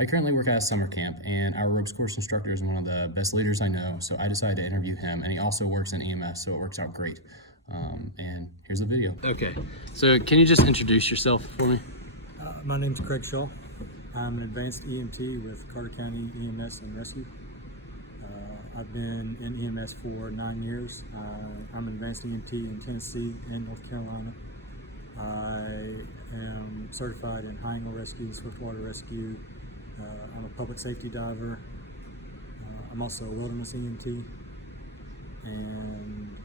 I currently work at a summer camp, and our ropes course instructor is one of the best leaders I know, so I decided to interview him, and he also works in EMS, so it works out great. And here's the video. Okay, so can you just introduce yourself for me? My name's Craig Shaw. I'm an advanced EMT with Carter County EMS and Rescue. I've been in EMS for 9 years. I'm an advanced EMT in Tennessee and North Carolina. I am certified in high angle rescue, swiftwater rescue. I'm a public safety diver. I'm also a wilderness EMT, and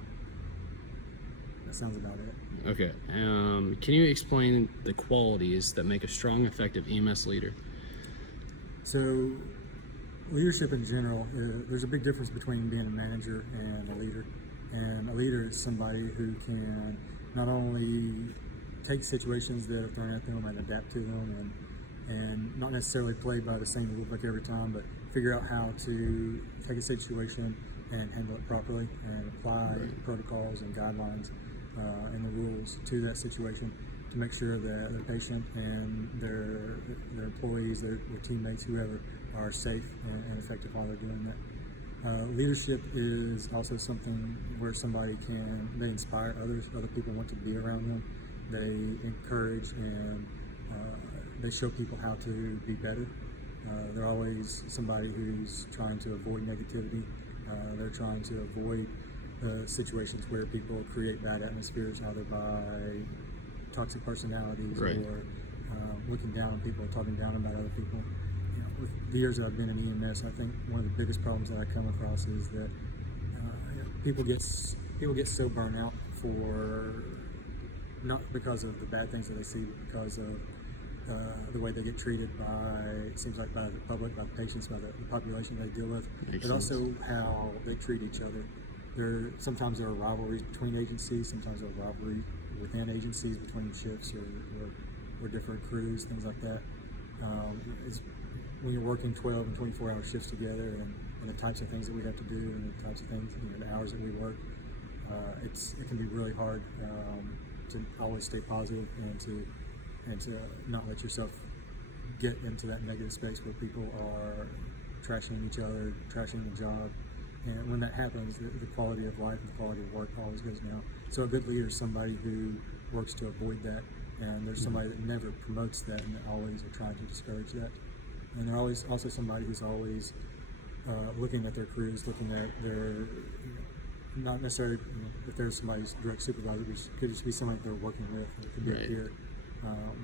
that sounds about it. Okay, can you explain the qualities that make a strong, effective EMS leader? So, leadership in general, there's a big difference between being a manager and a leader. And a leader is somebody who can not only take situations that are thrown at them and adapt to them, and not necessarily play by the same rule book every time, but figure out how to take a situation and handle it properly and apply protocols and guidelines and the rules to that situation to make sure that the patient and their employees, their teammates, whoever, are safe and effective while they're doing that. Leadership is also something where somebody they inspire others. Other people want to be around them. They encourage and they show people how to be better. They're always somebody who's trying to avoid negativity. They're trying to avoid situations where people create bad atmospheres, either by toxic personalities or looking down on people, talking down about other people. With the years that I've been in EMS, I think one of the biggest problems that I come across is that people get so burnt out for not because of the bad things that they see, but because of the way they get treated it seems like by the public, by the patients, by the population they deal with, but also how they treat each other. Sometimes there are rivalries between agencies, sometimes there are rivalries within agencies, between shifts or different crews, things like that. When you're working 12 and 24-hour shifts together, and the types of things that we have to do, and the types of things, the hours that we work, it can be really hard to always stay positive and to not let yourself get into that negative space where people are trashing each other, trashing the job. And when that happens, the quality of life and the quality of work always goes down. So a good leader is somebody who works to avoid that, and there's somebody that never promotes that and that always are trying to discourage that. And they're always also somebody who's always looking at their crews, looking at their, not necessarily if there's somebody's direct supervisor, but it could just be somebody they're working with, it could be a peer.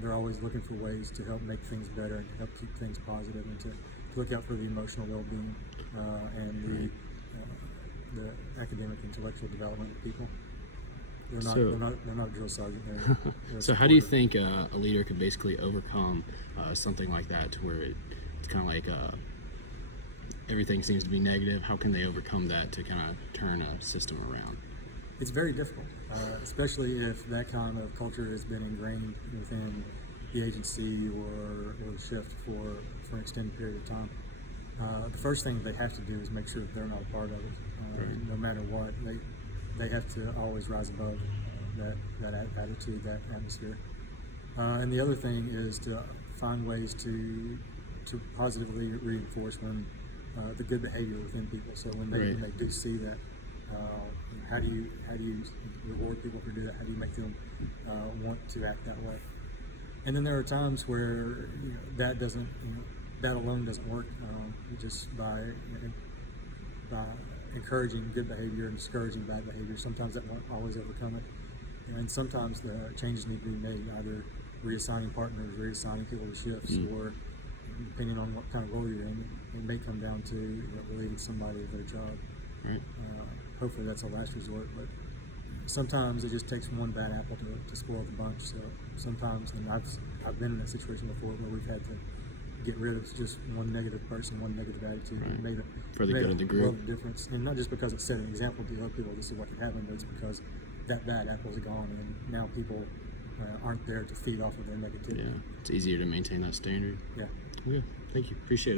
They're always looking for ways to help make things better and to help keep things positive and to look out for the emotional well-being and the academic intellectual development of people. They're not a drill sergeant. So how do you think a leader could basically overcome something like that, to where it's kind of like everything seems to be negative? How can they overcome that to kind of turn a system around? It's very difficult, especially if that kind of culture has been ingrained within the agency or the shift for an extended period of time. The first thing they have to do is make sure that they're not a part of it. No matter what, they have to always rise above that attitude, that atmosphere. And the other thing is to find ways to positively reinforce the good behavior within people. So when they do see that, how do you reward people for doing that? How do you make them want to act that way? And then there are times where that doesn't, that alone doesn't work. Just by encouraging good behavior and discouraging bad behavior, sometimes that won't always overcome it. And sometimes the changes need to be made, either reassigning partners, reassigning people to shifts, or depending on what kind of role you're in, it may come down to relieving somebody of their job. Hopefully that's a last resort, but sometimes it just takes one bad apple to spoil the bunch. So sometimes, and I've been in that situation before where we've had to get rid of just one negative person, one negative attitude. It made for the good of the group. World of difference, and not just because it set an example to other people, this is what can happen, but it's because that bad apple is gone, and now people aren't there to feed off of their negativity. Yeah, it's easier to maintain that standard. Yeah. Okay, thank you. Appreciate it.